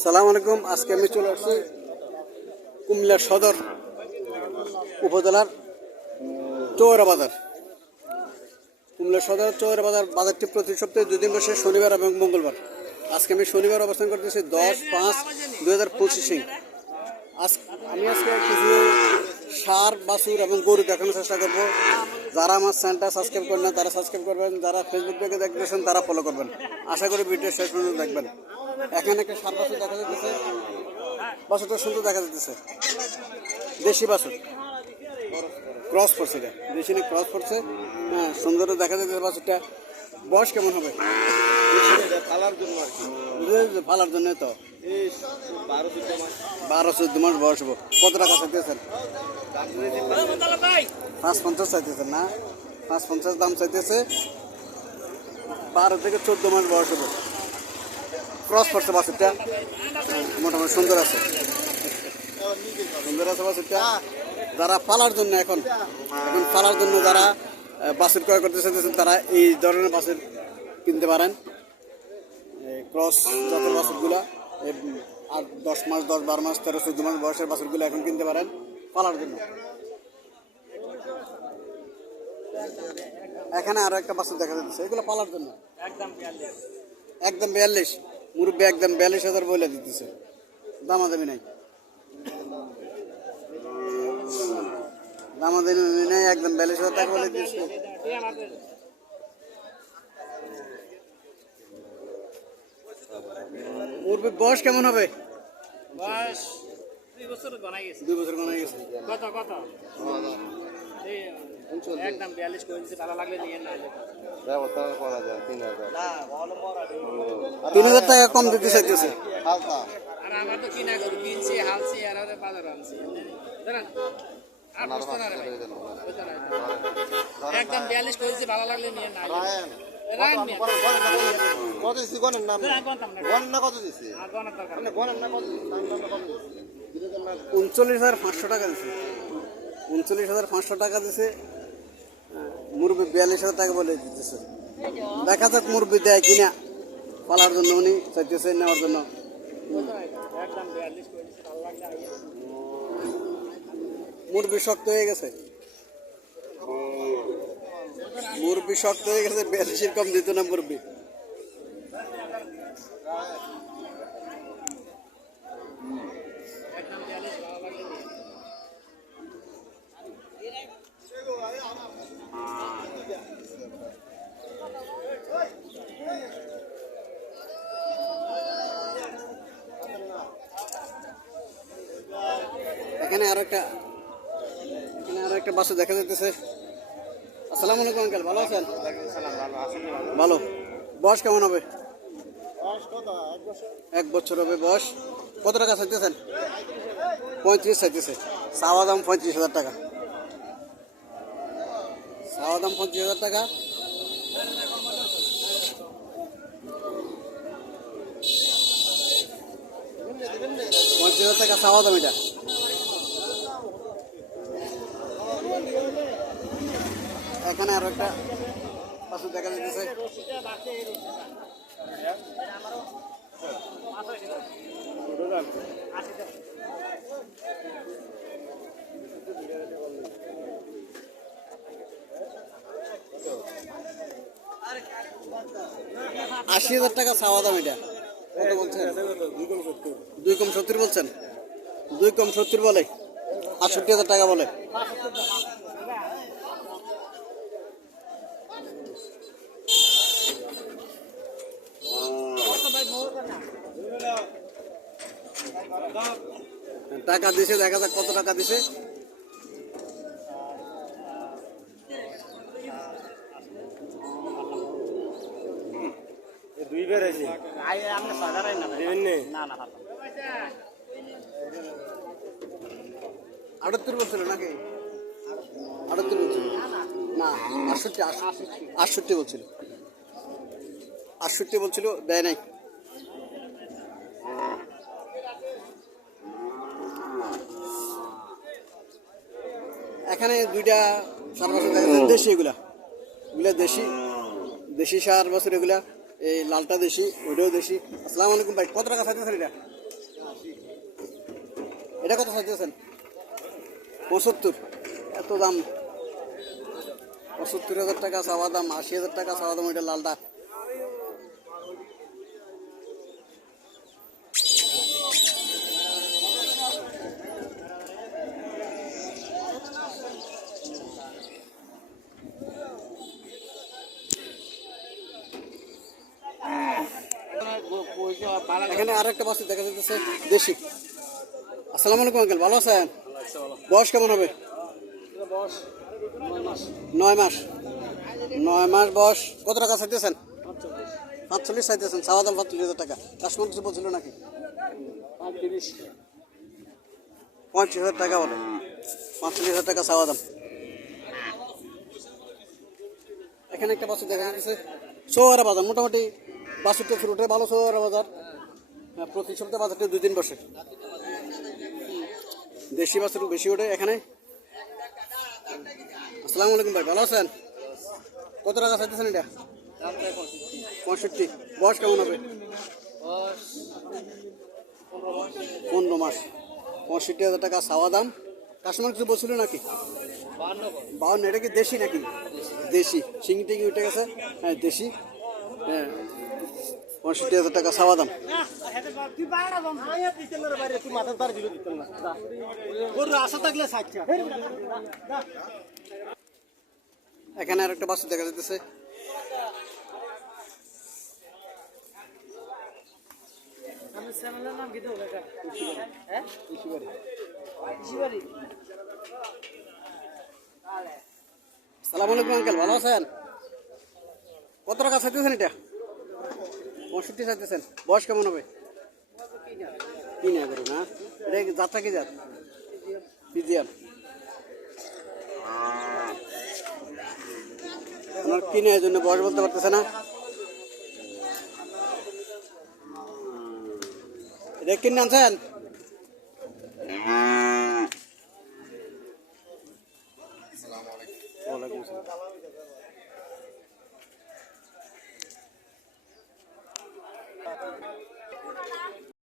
আসসালামু আলাইকুম। আজকে আমি চলে আসছি কুমিল্লা সদর উপজেলার চৌরা বাজার। কুমিল্লা সদর চৌরা বাজার বাজারটি প্রতি সপ্তাহে 2 দিন বসে, শনিবার এবং মঙ্গলবার। আজকে আমি শনিবার অবস্থান করতেছি 10/5/2025। আমি আজকে কিছু সার, বাছুর এবং গরু দেখানোর চেষ্টা করবো। যারা আমার চ্যানেলটা সাবস্ক্রাইব করেন না তারা সাবস্ক্রাইব করবেন, যারা ফেসবুক থেকে দেখতেছেন তারা ফলো করবেন। আশা করি ভিডিও শেষ পর্যন্ত দেখবেন। এখানে একটা সার বাছুর দেখা যাচ্ছে, বাছুরটা সুন্দর দেখা যাচ্ছে, দেশি বাছুর, ক্রস পড়ছে, এটা দেশি নিয়ে ক্রস পড়ছে। হ্যাঁ, সুন্দর দেখা যাচ্ছে বাছুরটা। বয়স কেমন হবে? ফালার জন্য তো 12-14 মাস বয়স হবো। কত টাকা চাইতেছেন? 550 চাইতেছেন না? 550 দাম চাইতেছে। 12 থেকে 14 মাস বয়স হবো। ক্রস করছে বাছুরটা, মোটামুটি সুন্দর আছে, সুন্দর আছে বাছুরটা। যারা পালার জন্য এখন পালার জন্য যারা বাছুর ক্রয় করতে চাইতেছেন তারা এই ধরনের বাছুর কিনতে পারেন। ক্রস জাতের বাছুরগুলো 10 মাস, 10-12 মাস, 13-14 মাস বয়সের বাছুরগুলো এখন কিনতে পারেন পালার জন্য। এখানে আরো একটা বাছুর দেখা যাচ্ছে, এগুলো পালার জন্য। একদম 42 মুরব্বী, একদম 42,000 বলে দিতেছে, দামাদামি নাই, দামাদামি নাই, একদম 42,000 টাকা বলে দিতেছে। মুরব্বীর বয়স কেমন হবে? বয়স 2 বছর গনাই গেছে। 2 বছর গনাই গেছে। কত এই একদম 42 করে দিতে, ভালো লাগলে নিয়ে না ব্যবস্থা করা যায় 3,000। না ভালো মরা 3,000 টাকা কম দিতে চাইতেছে। হালকা আর আমার তো কিনা গরু কিনছি, হালছি আর ওরে বাজার আনছি, জানেন? আর বুঝতে না রে ভাই, বুঝতে না। একদম 42 করে দিতে, ভালো লাগলে নিয়ে না কত দিছি গণের নাম গণ না কত দিছি আর গনার দরকার মানে গণের না কত দিছি 39,500 টাকা দিছে। 39,500 টাকা দিছে। মুরব্বী 42,000 টাকা বলে দিতেছে। দেখা যাক মুরব্বী দেয় কিনা। পালার জন্য উনি চাইতেছে, নেওয়ার জন্য। একদম 42 করে দিতে, ভালো লাগলে আইয়া। মুরব্বী শক্ত হয়ে গেছে, মুরব্বী শক্ত হয়ে গেছে। 42 কম দিত না মুরব্বী। একদম 42 ভালো লাগলে নিয়ে। এখানে আরো একটা বাসু দেখা যাইতেছে। আসসালামু আলাইকুম আঙ্কেল, ভালো আছেন? ভালো। বয়স কেমন হবে? 1 বছর হবে বয়স। কত টাকা চাইতেছেন? 35 চাইতেছে। চাওয়া দাম 35,000 টাকা। চাওয়া দাম 35,000 টাকা। টাকা চাওয়া দাম এটা। এখানে আরো একটা পাশে দেখা যাচ্ছে। $80,000 টাকা চাওয়া দাম এটা। কত বলছেন? 2 কম 70 বলছেন। 2 কম 70 বলে, 68,000 টাকা বলে। টাকা দিছে, দেখা যাক কত টাকা দিছে। দুইবার আছে আপনি সাধারণ না না না 78 বলছিল নাকি? 78 বলছিল না, 68 বলছিল। 68 বলছিল, দেয় নাই। এখানে দুইটা সার বাছুর দেখা যাচ্ছে, দেশি এগুলা দেশি দেশি সার বাছুর এগুলা। এই লালটা দেশি, ওইটাও দেশি। আসসালামু আলাইকুম ভাই, কত টাকা চাইতেছেন এটা? এটা কত চাইতেছেন? 75। এত দাম? 75,000 টাকা চাওয়া দাম, 80,000 টাকা চাওয়া দাম। ওইটা লালটা এখানে আর একটা বাছুর দেখা যাচ্ছে দেশি। আসসালামু আলাইকুম আঙ্কেল, ভালো আছেন? বয়স কেমন হবে? 9 মাস। 9 মাস বয়স। কত টাকা চাইতেছেন? 45 চাইতেছেন। চাওয়া দাম 45,000 টাকা। কাস্টমার কিছু বলছিল নাকি? 35,000 টাকা বলে। 45,000 টাকা চাওয়া দাম। এখানে একটা বাছুর দেখা যাচ্ছে চৌয়ারা বাজার। মোটামুটি বাছুরটা শুরুটা ভালো। চৌয়ারা বাজার প্রতি সপ্তাহে বাজারটা 2 দিন বসে। দেশি বাছুর বেশি ওঠে এখানে। আসসালামু আলাইকুম ভাই, ভালো আছেন? কত টাকা চাইতেছেন এটা? 65। বয়স কেমন হবে? 15 মাস। 65,000 টাকা চাওয়া দাম। কাস্টমার কিছু বলছিল নাকি? 52। এটা কি দেশি নাকি? দেশি। শিঙি টিঙি উঠে গেছে। হ্যাঁ দেশি। হ্যাঁ 65,000 টাকা চাওয়া দাম। এখানে আর একটা বাছুর দেখা যাচ্ছে। সালাম আলাইকুম আঙ্কেল, ভালো আছেন? কত টাকা চাইতেছেন এটা? 65 চাইতেছেন। বয়স কেমন হবে? 3 করে না? এটা কি জাতটা কি জাত? পিজিয়ান। আপনার কিনে এই জন্য বয়স বলতে পারতেছে না। এটা কিনে আনছেন? ওয়ালাইকুম আসসালাম।